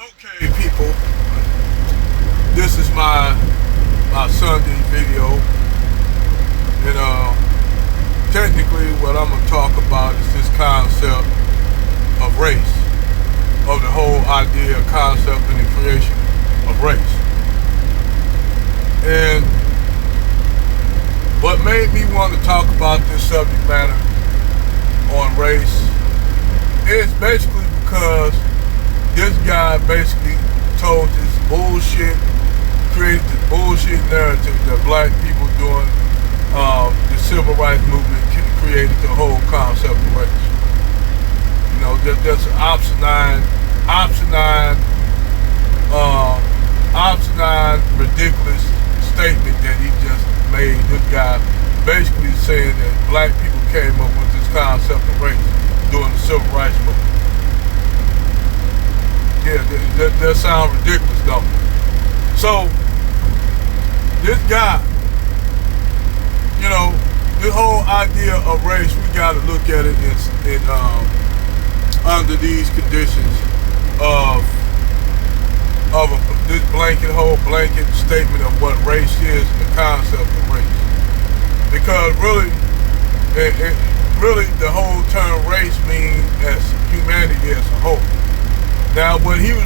Okay, people, this is my Sunday video, and technically what I'm gonna talk about is this concept of race, of the whole idea, concept, and the creation of race. And what made me want to talk about this subject matter on race is basically because this guy basically told this bullshit, created this bullshit narrative that black people doing the civil rights movement created the whole concept of race. You know, that's an obscene, ridiculous statement that he just made. This guy basically saying that black people came up with this concept of race during the civil rights movement. Yeah, that sounds ridiculous, don't it? So, this guy, you know, the whole idea of race, we got to look at it in under these conditions of this whole blanket statement of what race is, the concept of race. Because really, really the whole term race means as humanity as a whole. Now, what he was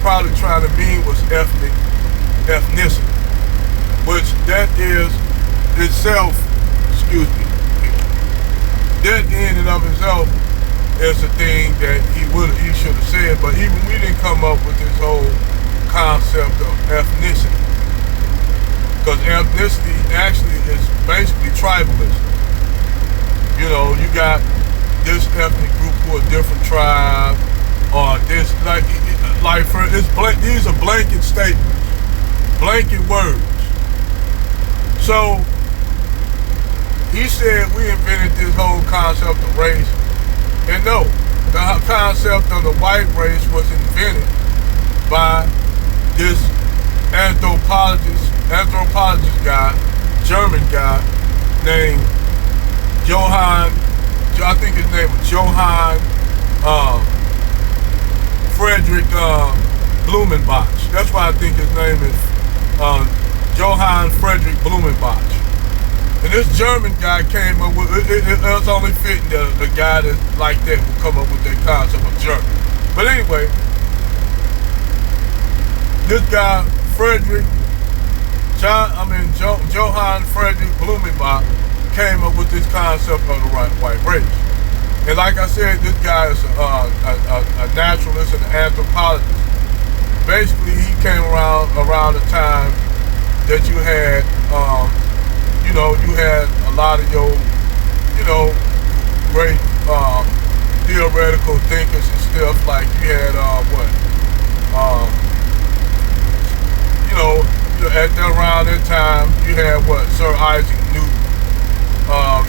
probably trying to mean was ethnicity, which that is itself, that in and of itself is a thing that he should have said, but even we didn't come up with this whole concept of ethnicity. Because ethnicity actually is basically tribalism. You know, you got this ethnic group who are different tribes, or this, like for it's these are blanket statements, blanket words. So he said we invented this whole concept of race, and no, the concept of the white race was invented by this anthropologist guy, German guy named Johann. I think his name was Johann. Fridric Bluembach. That's why I think his name is Johann Fridric Bluembach. And this German guy came up with it was only fitting the guy that like that would come up with that concept of German. But anyway, this guy Johann Fridric Bluembach came up with this concept of the white race. And like I said, this guy is a naturalist and an anthropologist. Basically, he came around the time that you had, you had a lot of your, great theoretical thinkers and stuff. Like you had at around that time, you had Sir Isaac Newton.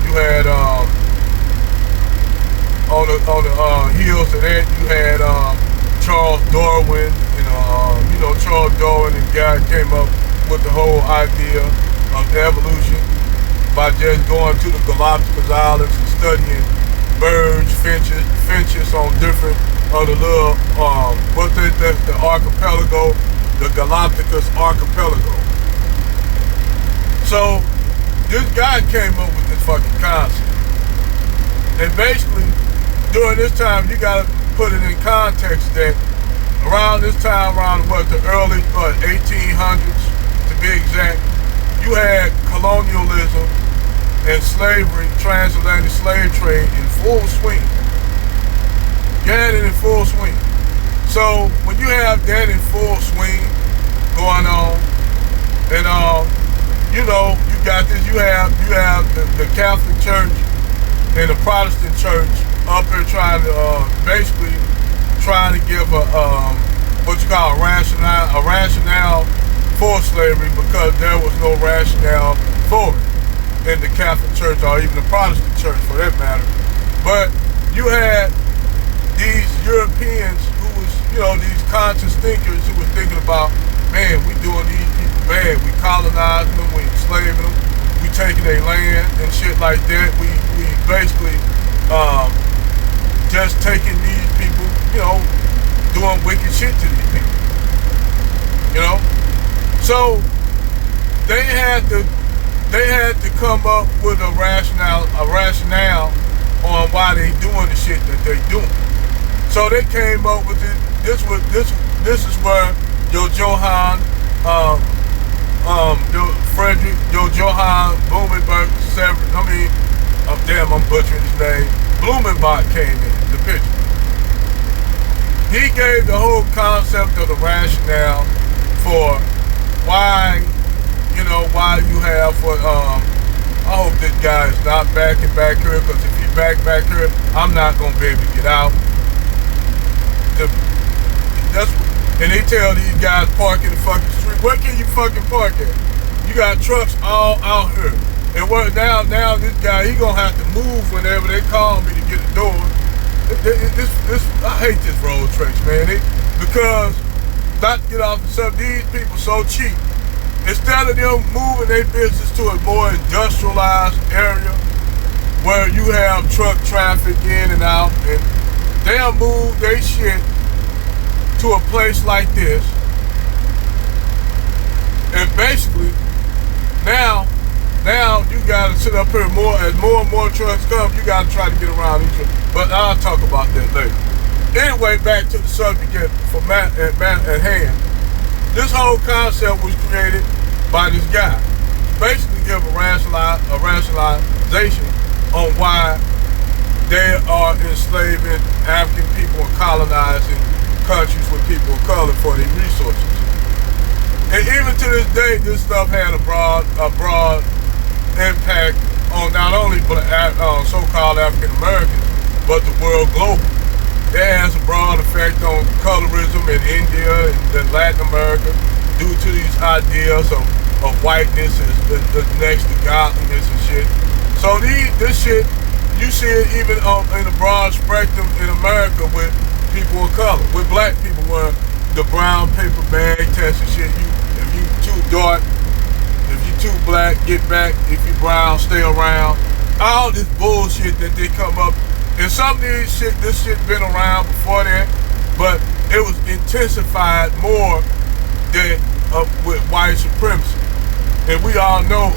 You had on the heels of that, you had Charles Darwin, and Charles Darwin and guy came up with the whole idea of evolution by just going to the Galapagos Islands and studying birds, finches on different of the little the archipelago, the Galapagos archipelago. So this guy came up with this fucking concept, and basically, during this time, you gotta put it in context that around this time, the early 1800s to be exact, you had colonialism and slavery, transatlantic slave trade in full swing. You had it in full swing. So when you have that in full swing going on, and you got this, you have the Catholic Church and the Protestant Church up here trying to give a rationale for slavery, because there was no rationale for it in the Catholic Church or even the Protestant Church for that matter. But you had these Europeans who was, these conscious thinkers who were thinking about, man, we doing these people bad. We colonizing them, we enslaving them, we taking their land and shit like that. We basically just taking these people, doing wicked shit to these people. You know? So they had to come up with a rationale on why they doing the shit that they doing. So they came up with it. This is where your Johann, your Fridric, your Johann Bluembach, I'm butchering his name. Bluembach came in the picture. He gave the whole concept of the rationale for why you have for I hope this guy is not backing back here, because if he back here, I'm not gonna be able to get out. And they tell these guys park in the fucking street. Where can you fucking park at? You got trucks all out here. And now this guy, he gonna have to move whenever they call me to get the door. I hate this road tricks, man. Because not to get off the subject, these people so cheap. Instead of them moving their business to a more industrialized area where you have truck traffic in and out, and they'll move their shit to a place like this. And basically, now you gotta sit up here as more and more trucks come, you gotta try to get around each other. But I'll talk about that later. Anyway, back to the subject at hand. This whole concept was created by this guy. Basically give a rationalization on why they are enslaving African people and colonizing countries with people of color for their resources. And even to this day, this stuff had a broad impact on not only so-called African Americans, but the world global. It has a broad effect on colorism in India and Latin America due to these ideas of whiteness is next to godliness and shit. So this shit, you see it even in a broad spectrum in America with people of color, with black people wearing the brown paper bag test and shit. If you too dark, if you too black, get back. If you brown, stay around. All this bullshit that they come up. And some of this shit been around before that, but it was intensified more than with white supremacy. And we all know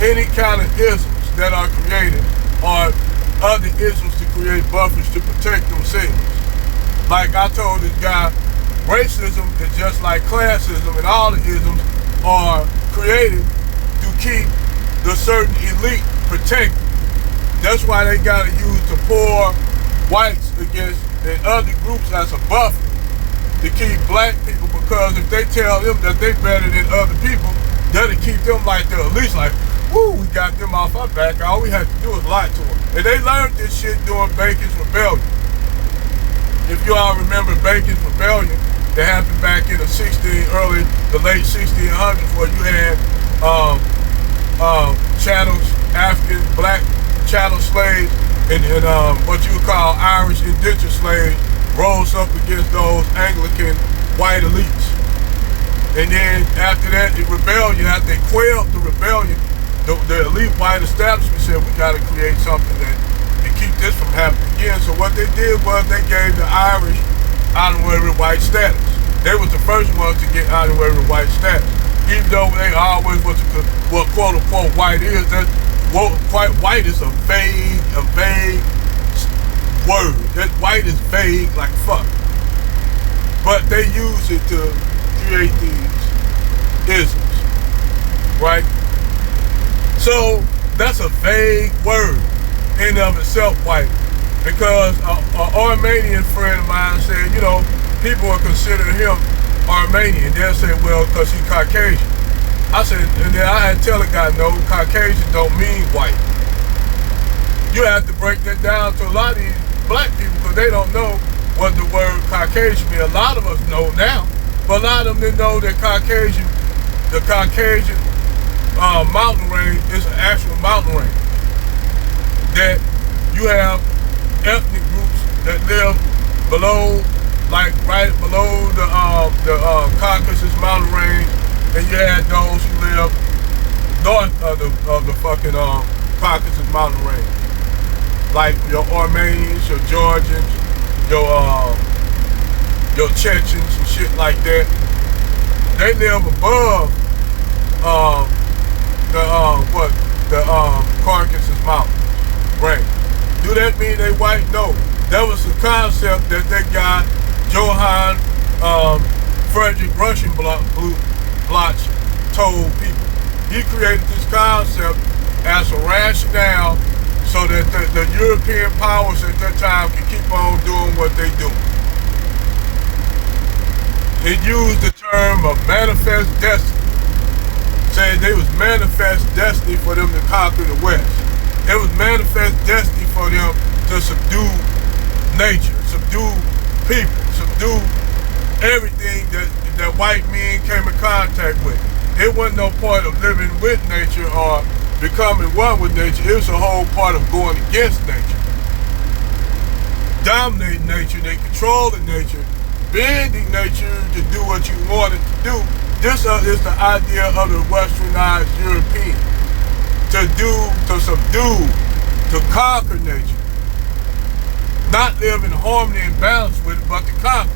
any kind of isms that are created are other isms to create buffers to protect themselves. Like I told this guy, racism is just like classism, and all the isms are created to keep the certain elite protected. That's why they gotta use the poor whites against the other groups as a buffer to keep black people, because if they tell them that they better than other people, that'll keep them like they're at least like, woo, we got them off our back. All we had to do is lie to them. And they learned this shit during Bacon's Rebellion. If you all remember Bacon's Rebellion, that happened back in the late 1600s, where you had chattels, African, black chattel slaves, and what you would call Irish indentured slaves rose up against those Anglican white elites. And then after that, the rebellion, after they quelled the rebellion, the elite white establishment said, we got to create something to keep this from happening again. So what they did was they gave the Irish honorary white status. They was the first ones to get honorary white status. Even though they always was what quote unquote white is, that white is a vague word. That white is vague like fuck. But they use it to create these isms, right? So that's a vague word in of itself, white. Because an Armenian friend of mine said, you know, people are considering him Armenian. They'll say, well, because he's Caucasian. I said, and then I had to tell a guy, no, Caucasian don't mean white. You have to break that down to a lot of these black people, because they don't know what the word Caucasian means. A lot of us know now, but a lot of them didn't know that the Caucasian mountain range is an actual mountain range. That you have ethnic groups that live below, like right below the Caucasus mountain range, and you had those who live north of the fucking Caucasus mountain range, like your Armenians, your Georgians, your your Chechens and shit like that. They live above the Caucasus Mountains, right? Do that mean they white? No. That was the concept that guy, Johann Fridric Bluembach, told people. He created this concept as a rationale so that the European powers at that time could keep on doing what they do. It used the term of manifest destiny, saying there was manifest destiny for them to conquer the West. It was manifest destiny for them to subdue nature, subdue people, subdue everything that white men came in contact with. It wasn't no part of living with nature or becoming one with nature. It was a whole part of going against nature. Dominating nature, they controlling nature, bending nature to do what you wanted to do. This is the idea of the westernized European. To subdue, to conquer nature. Not live in harmony and balance with it, but to conquer.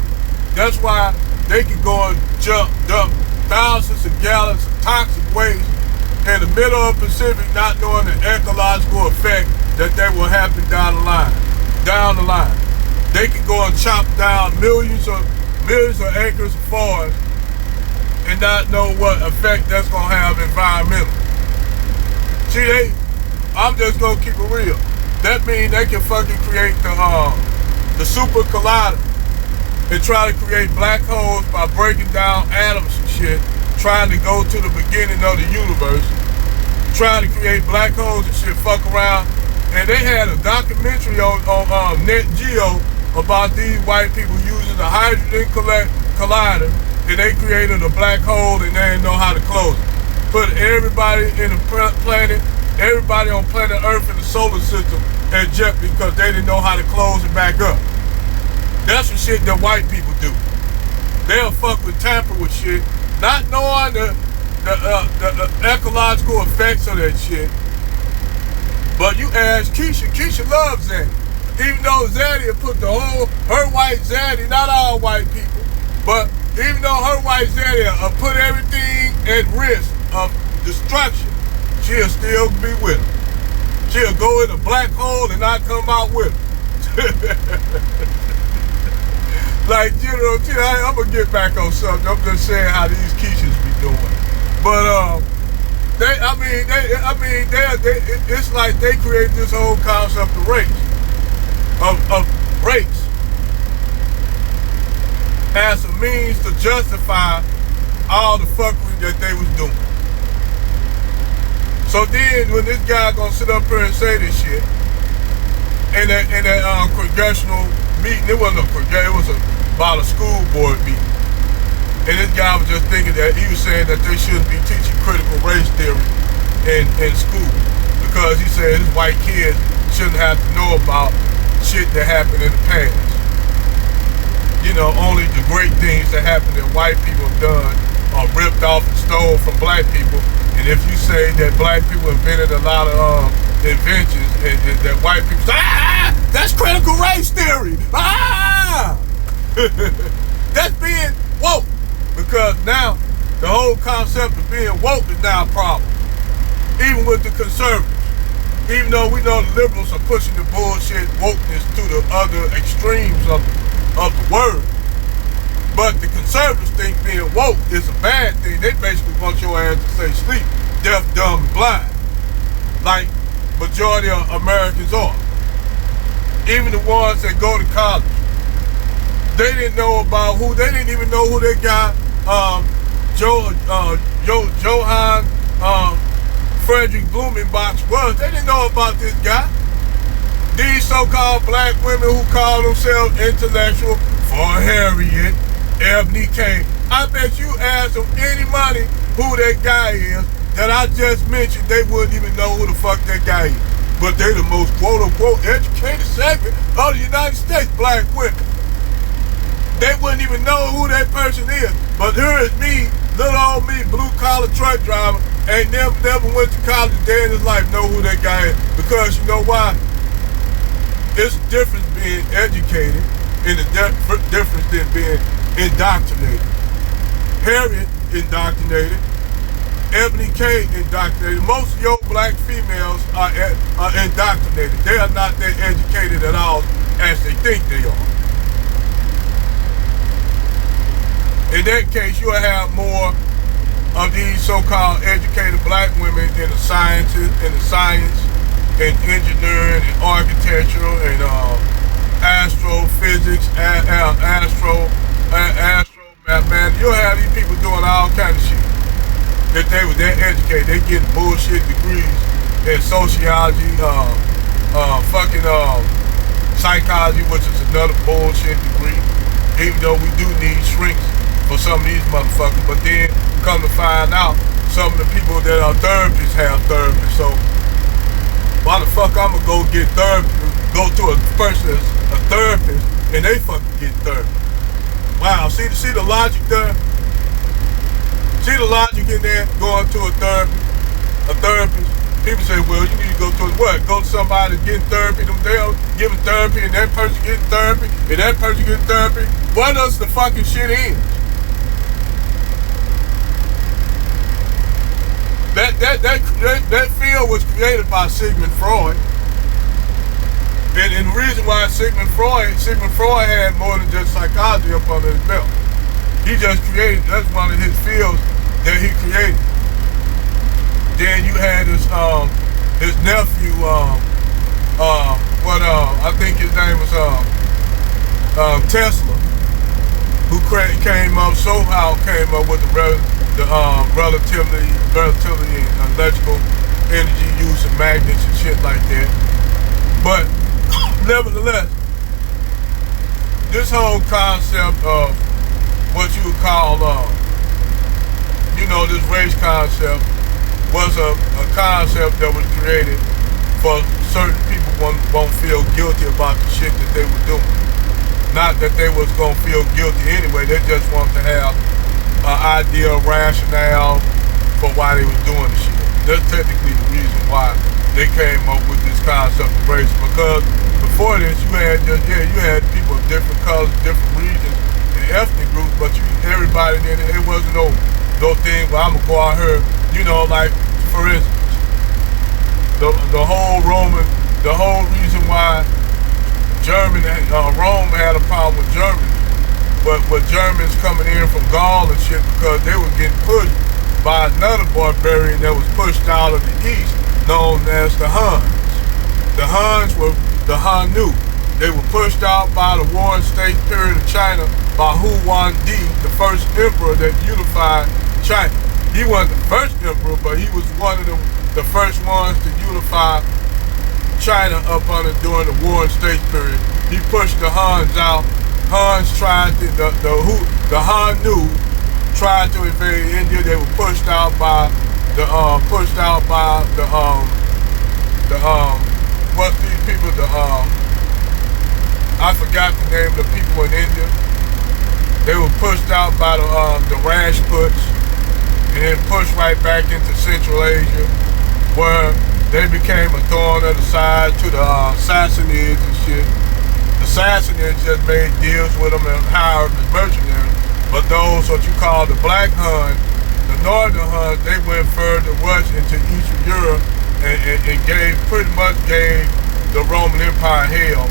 That's why they can go and dump thousands of gallons of toxic waste in the middle of the Pacific, not knowing the ecological effect that will happen down the line. They can go and chop down millions of acres of forest and not know what effect that's gonna have environmentally. See, I'm just gonna keep it real. That means they can fucking create the super collider and try to create black holes by breaking down atoms and shit, trying to go to the beginning of the universe, trying to create black holes and shit, fuck around. And they had a documentary on Net Geo about these white people using the hydrogen collider, and they created a black hole and they didn't know how to close it. Put everybody in the planet, everybody on planet Earth in the solar system at jet because they didn't know how to close it back up. That's the shit that white people do. They'll fuck with, tamper with shit, not knowing the ecological effects of that shit. But you ask Keisha loves Zaddy. Even though Zaddy put her white Zaddy, not all white people, but even though her white Zaddy put everything at risk of destruction, she'll still be with him. She'll go in a black hole and not come out with him. Like, you know, I'm gonna get back on something. I'm just saying how these Keishas be doing. But it's like they created this whole concept of race, of race, as a means to justify all the fuckery that they was doing. So then, when this guy gonna sit up here and say this shit in that congressional meeting, it wasn't a congressional, it was about a school board meeting. And this guy was just thinking that he was saying that they shouldn't be teaching critical race theory in school because he said his white kids shouldn't have to know about shit that happened in the past. You know, only the great things that happened that white people have done are ripped off and stole from black people. And if you say that black people invented a lot of inventions and that white people say, that's critical race theory. That's being woke. Because now the whole concept of being woke is now a problem. Even with the conservatives. Even though we know the liberals are pushing the bullshit wokeness to the other extremes of the word. But the conservatives think being woke is a bad thing. They basically want your ass to stay asleep, deaf, dumb, and blind. Like majority of Americans are. Even the ones that go to college. They didn't know about they didn't even know who that guy, Johann Fridric Bluembach was. They didn't know about this guy. These so-called black women who call themselves intellectual for Harriet, Ebony King. I bet you ask them any money who that guy is that I just mentioned, they wouldn't even know who the fuck that guy is. But they the most quote-unquote educated segment of the United States, black women. They wouldn't even know who that person is. But here is me, little old me, blue-collar truck driver, ain't never went to college a day in his life, know who that guy is. Because you know why? It's a difference being educated in the difference than being indoctrinated. Harriet indoctrinated. Ebony K indoctrinated. Most of your black females are indoctrinated. They are not that educated at all as they think they are. In that case, you'll have more of these so-called educated black women in the sciences, and engineering, and architecture, and astrophysics, mathematics. You'll have these people doing all kinds of shit. If they were that educated, they getting bullshit degrees in sociology, psychology, which is another bullshit degree. Even though we do need shrinks for some of these motherfuckers, but then come to find out, some of the people that are therapists have therapists. So why the fuck I'm gonna go get therapy? Go to a person that's a therapist and they fucking get therapy. Wow, see the logic there? See the logic in there, going to a therapist. People say, well, you need to go to what? Go to somebody getting therapy, them there giving therapy, and that person getting therapy, and that person getting therapy. What does the fucking shit end? That field was created by Sigmund Freud. And the reason why Sigmund Freud had more than just psychology up under his belt. He just created, that's one of his fields that he created. Then you had his nephew, I think his name was Tesla, who came up with the relativity and electrical energy use of magnets and shit like that. But nevertheless, this whole concept of what you would call, this race concept was a concept that was created for certain people won't feel guilty about the shit that they were doing. Not that they was gonna feel guilty anyway, they just wanted to have an idea, rationale for why they was doing the shit. That's technically the reason why they came up with this concept of race, because before this you had people of different colors, different regions, and ethnic groups, but everybody then it wasn't no thing where I'm gonna go out here, like for instance, the whole reason why Rome had a problem with Germany, but with Germans coming in from Gaul and shit, because they were getting pushed by another barbarian that was pushed out of the east, known as the Huns. The Huns were the Hannu. They were pushed out by the Warring States period of China by Huan Di, the first emperor that unified China. He wasn't the first emperor, but he was one of the first ones to unify China up under during the Warring States period. He pushed the Huns out. Huns tried to, the Hannu tried to invade India. They were pushed out by what's these people, I forgot the name of the people in India. They were pushed out by the Rajputs, and then pushed right back into Central Asia, where they became a thorn of the side to the Sassanids and shit. The Sassanids just made deals with them and hired them as mercenaries. But those what you call the Black Huns, the Northern Huns, they went further west into Eastern Europe and pretty much gave the Roman Empire hell.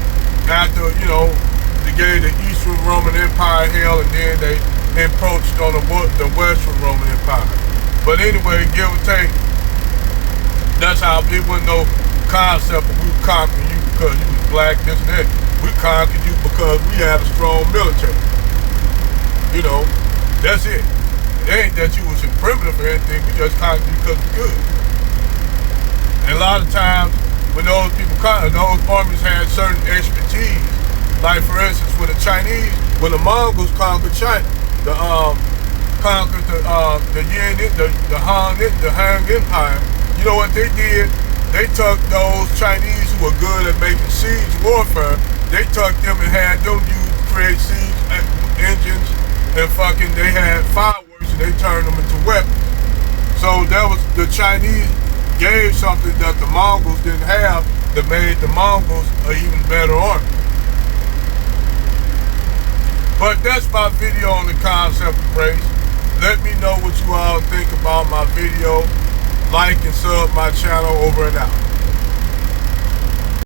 After, they gave the Eastern Roman Empire hell, and then they encroached on the Western Roman Empire. But anyway, give or take, that's how it wasn't no concept of we conquering you because you was black, this and that. We conquered you because we had a strong military. That's it. It ain't that you was primitive or anything, we just conquered you because we good. And a lot of times, when those people conquered, those armies had certain expertise. Like for instance, when the Mongols conquered China, conquered the Han Empire, you know what they did? They took those Chinese who were good at making siege warfare, they took them and had them create siege engines, and they had fireworks and they turned them into weapons. So that was, the Chinese gave something that the Mongols didn't have that made the Mongols an even better army. But that's my video on the concept of race. Let me know what you all think about my video. Like and sub my channel. Over and out.